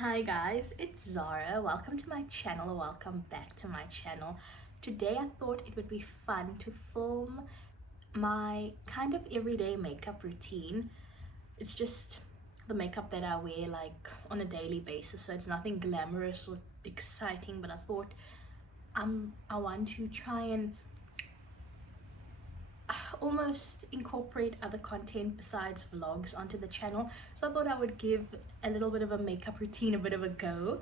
Hi guys, it's Zara. Welcome to my channel, or welcome back to my channel. Today I thought it would be fun to film my kind of everyday makeup routine. It's just the makeup that I wear like on a daily basis, so it's nothing glamorous or exciting, but I thought I want to try and almost incorporate other content besides vlogs onto the channel. So I thought I would give a little bit of a makeup routine a bit of a go.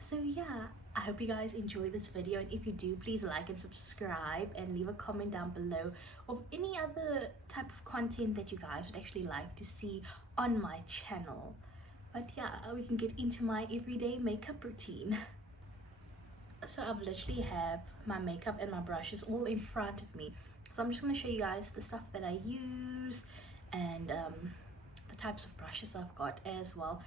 So yeah, I hope you guys enjoy this video, and if you do, please like and subscribe and leave a comment down below of any other type of content that you guys would actually like to see on my channel. But yeah, we can get into my everyday makeup routine. So I've literally have my makeup and my brushes all in front of me, so I'm just going to show you guys the stuff that I use and the types of brushes I've got as well.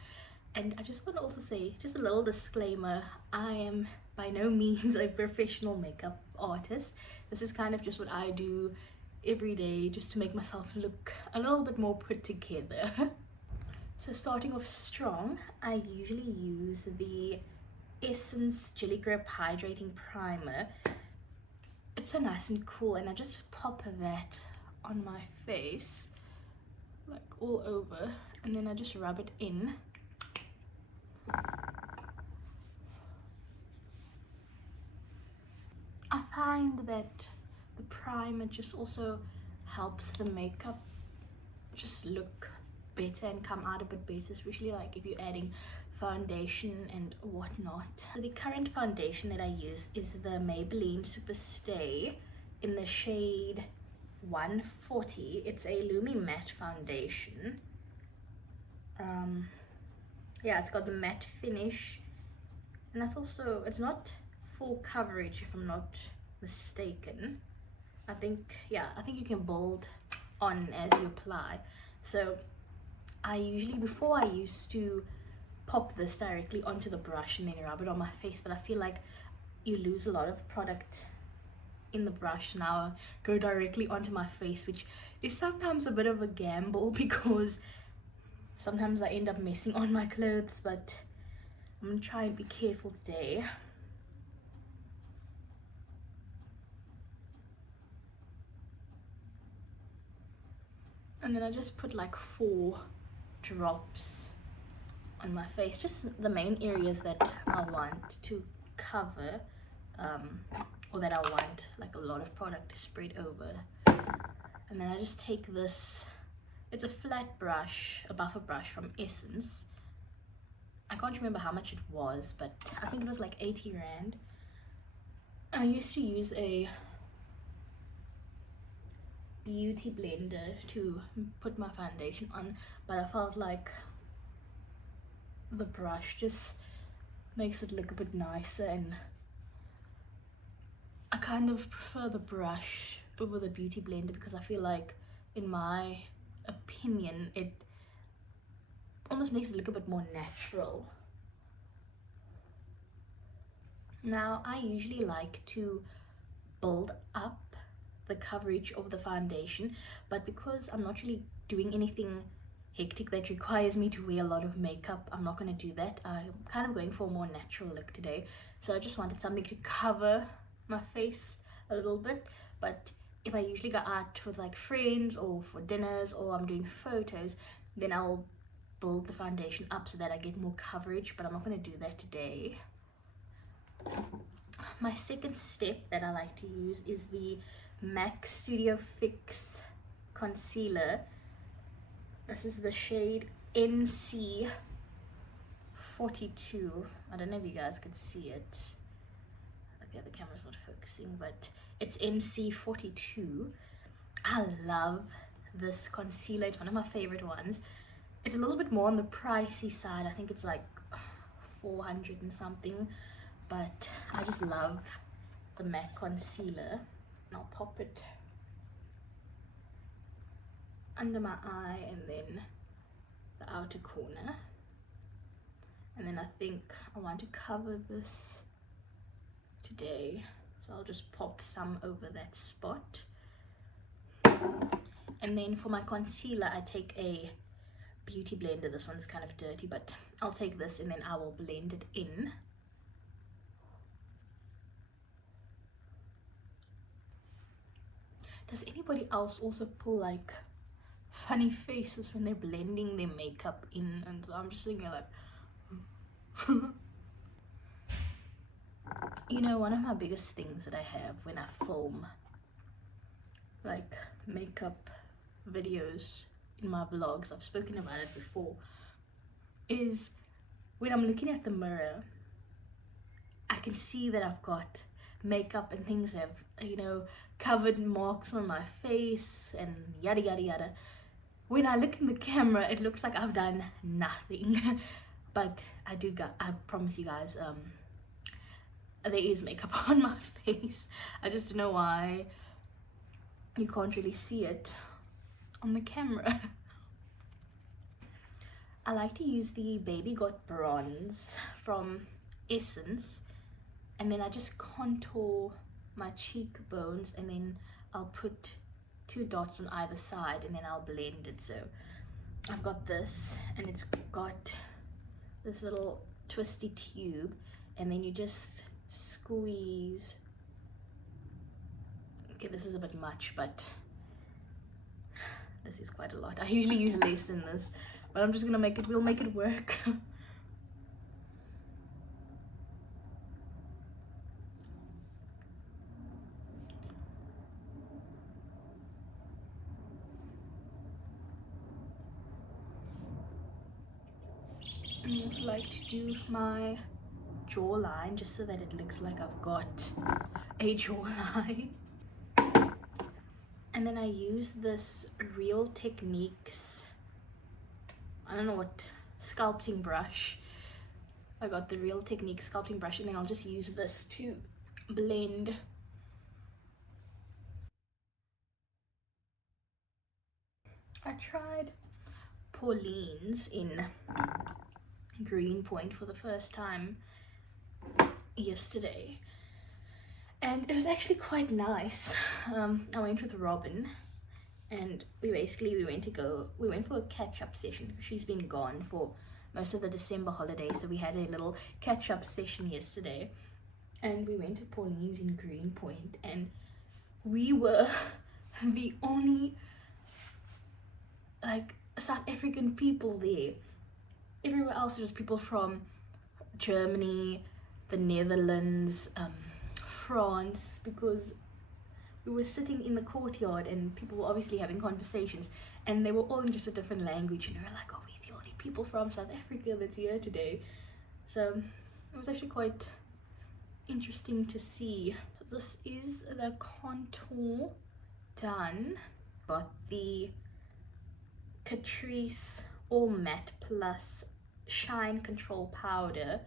And I just want to also say, just a little disclaimer, I am by no means a professional makeup artist. This is kind of just what I do every day just to make myself look a little bit more put together. So starting off strong, I usually use the Essence Jelly Grip Hydrating Primer. It's so nice and cool, and I just pop that on my face like all over, and then I just rub it in. I find that the primer just also helps the makeup just look better and come out a bit better, especially like if you're adding foundation and whatnot. So the current foundation that I use is the Maybelline Super Stay in the shade 140. It's a Lumi matte foundation. Yeah, it's got the matte finish, and that's also, it's not full coverage if I'm not mistaken. I think you can build on as you apply. So I usually, before I used to pop this directly onto the brush and then rub it on my face, but I feel like you lose a lot of product in the brush. Now I go directly onto my face, which is sometimes a bit of a gamble because sometimes I end up messing on my clothes, but I'm gonna try and be careful today. And then I just put like 4 drops on my face, just the main areas that I want to cover, or that I want like a lot of product to spread over. And then I just take this, it's a flat brush, a buffer brush from Essence. I can't remember how much it was, but I think it was like 80 rand. I used to use a beauty blender to put my foundation on, but I felt like the brush just makes it look a bit nicer, and I kind of prefer the brush over the beauty blender because I feel like, in my opinion, it almost makes it look a bit more natural. Now I usually like to build up the coverage of the foundation, but because I'm not really doing anything hectic that requires me to wear a lot of makeup, I'm not going to do that. I'm kind of going for a more natural look today, so I just wanted something to cover my face a little bit. But if I usually go out with like friends or for dinners or I'm doing photos, then I'll build the foundation up so that I get more coverage, but I'm not going to do that today. My second step that I like to use is the MAC Studio Fix concealer. This is the shade NC 42. I don't know if you guys could see it. Okay, the camera's not focusing, but it's NC 42. I love this concealer. It's one of my favorite ones. It's a little bit more on the pricey side. I think it's like 400 and something, but I just love the MAC concealer. I'll pop it under my eye and then the outer corner, and then I think I want to cover this today, so I'll just pop some over that spot. And then for my concealer, I take a beauty blender. This one's kind of dirty, but I'll take this and then I will blend it in. Does anybody else also pull like funny faces when they're blending their makeup in? And I'm just thinking like you know, one of my biggest things that I have when I film like makeup videos in my vlogs, I've spoken about it before, is when I'm looking at the mirror, I can see that I've got makeup and things have, you know, covered marks on my face and yada yada yada. When I look in the camera, it looks like I've done nothing. But I promise you guys, there is makeup on my face. I just don't know why you can't really see it on the camera. I like to use the Baby Got Bronze from Essence, and then I just contour my cheekbones, and then I'll put 2 dots on either side, and then I'll blend it. So I've got this, and it's got this little twisty tube, and then you just squeeze. Okay, this is a bit much, but this is quite a lot. I usually use less than this, but I'm just gonna we'll make it work. I also like to do my jawline just so that it looks like I've got a jawline. And then I use this Real Techniques, I don't know what, sculpting brush. I got the Real Techniques sculpting brush, and then I'll just use this to blend. I tried Pauline's in Greenpoint for the first time yesterday, and it was actually quite nice. I went with Robin, and we went for a catch-up session because she's been gone for most of the December holiday, so we had a little catch-up session yesterday, and we went to Pauline's in Greenpoint, and we were the only like South African people there. Everywhere else there was people from Germany, the Netherlands, France, because we were sitting in the courtyard and people were obviously having conversations, and they were all in just a different language, and we were like, oh, we're the only people from South Africa that's here today. So it was actually quite interesting to see. So this is the contour done. Got the Catrice All Matte Plus Shine Control Powder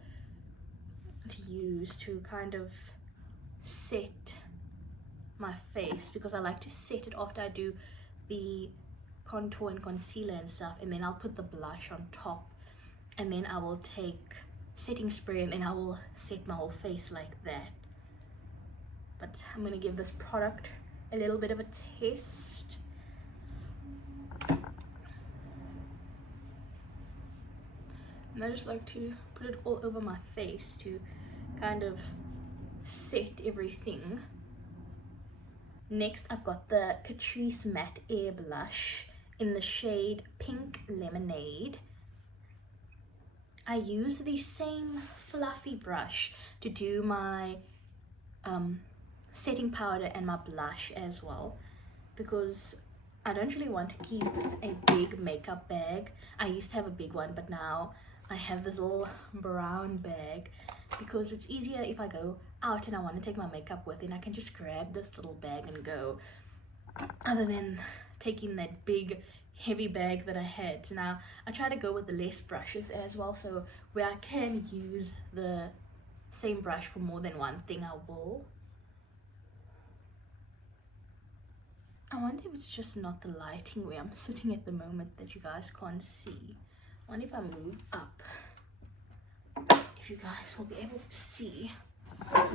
to use to kind of set my face, because I like to set it after I do the contour and concealer and stuff, and then I'll put the blush on top, and then I will take setting spray and then I will set my whole face like that. But I'm gonna give this product a little bit of a test. And I just like to put it all over my face to kind of set everything. Next, I've got the Catrice Matte Air Blush in the shade Pink Lemonade. I use the same fluffy brush to do my setting powder and my blush as well, because I don't really want to keep a big makeup bag. I used to have a big one, but now I have this little brown bag because it's easier if I go out and I want to take my makeup with, and I can just grab this little bag and go, other than taking that big heavy bag that I had. So now I try to go with the less brushes as well, so where I can use the same brush for more than one thing, I will. I wonder if it's just not the lighting where I'm sitting at the moment that you guys can't see. I wonder if I move up, if you guys will be able to see. I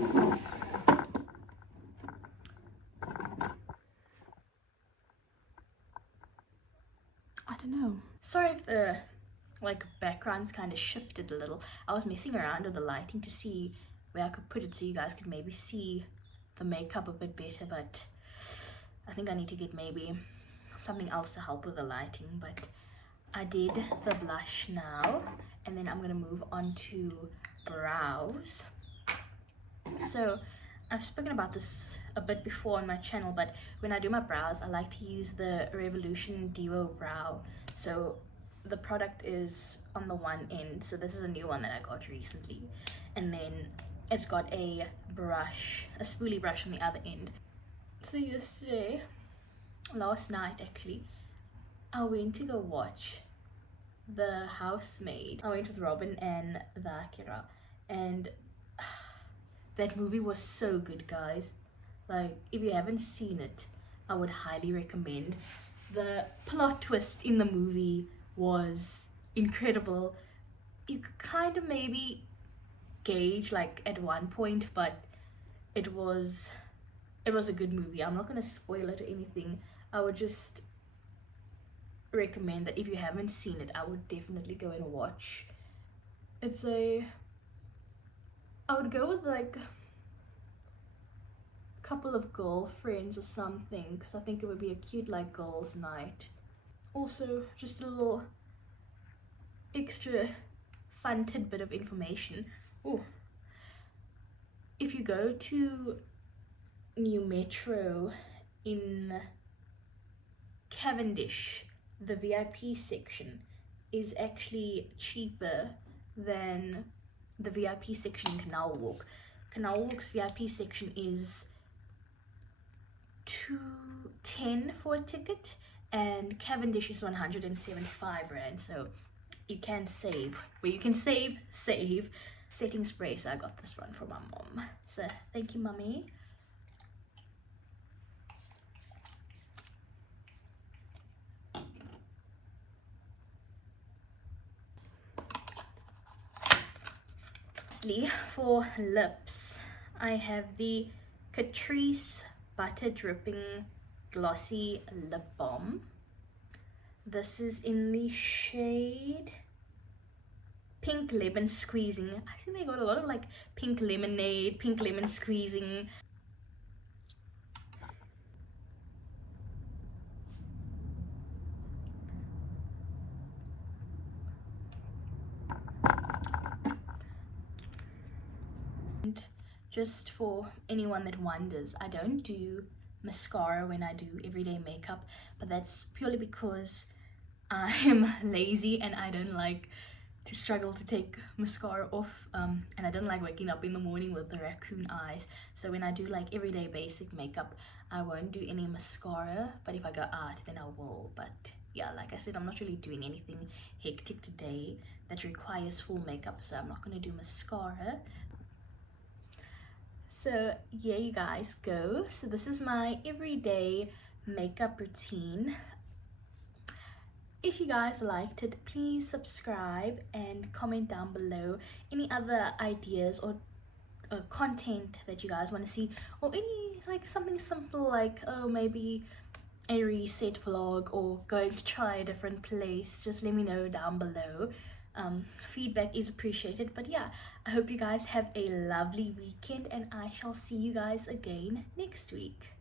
don't know. Sorry if if the like background's kind of shifted a little. I was messing around with the lighting to see where I could put it so you guys could maybe see the makeup a bit better, but I think I need to get maybe something else to help with the lighting. But I did the blush now, and then I'm gonna move on to brows. So I've spoken about this a bit before on my channel, but when I do my brows, I like to use the Revolution Duo Brow. So the product is on the one end, so this is a new one that I got recently, and then it's got a brush, a spoolie brush on the other end. So last night actually, I went to go watch The Housemaid. I went with Robin and the Akira, and that movie was so good, guys. Like, if you haven't seen it, I would highly recommend. The plot twist in the movie was incredible. You could kind of maybe gauge like at one point, but it was a good movie. I'm not gonna spoil it or anything. I would just recommend that if you haven't seen it, I would definitely go and watch. I would go with like a couple of girlfriends or something, because I think it would be a cute like girls' night. Also, just a little extra fun tidbit of information. Ooh. If you go to New Metro in Cavendish, the VIP section is actually cheaper than the VIP section in Canal Walk. Canal Walk's VIP section is $210 for a ticket, and Cavendish is 175 rand. So you can save. Where you can save. Setting spray. So I got this one from my mom. So thank you, mummy. Lastly, for lips, I have the Catrice Butter Dripping Glossy Lip Balm. This is in the shade Pink Lemon Squeezing. I think they got a lot of like pink lemonade, pink lemon squeezing. And just for anyone that wonders, I don't do mascara when I do everyday makeup, but that's purely because I'm lazy and I don't like to struggle to take mascara off, and I don't like waking up in the morning with the raccoon eyes. So when I do like everyday basic makeup, I won't do any mascara, but if I go out then I will. But yeah, like I said, I'm not really doing anything hectic today that requires full makeup, so I'm not going to do mascara. So yeah, you guys go. So this is my everyday makeup routine. If you guys liked it, please subscribe and comment down below any other ideas or content that you guys want to see, or any like something simple like, oh, maybe a reset vlog or going to try a different place. Just let me know down below. Feedback is appreciated. But yeah, I hope you guys have a lovely weekend, and I shall see you guys again next week.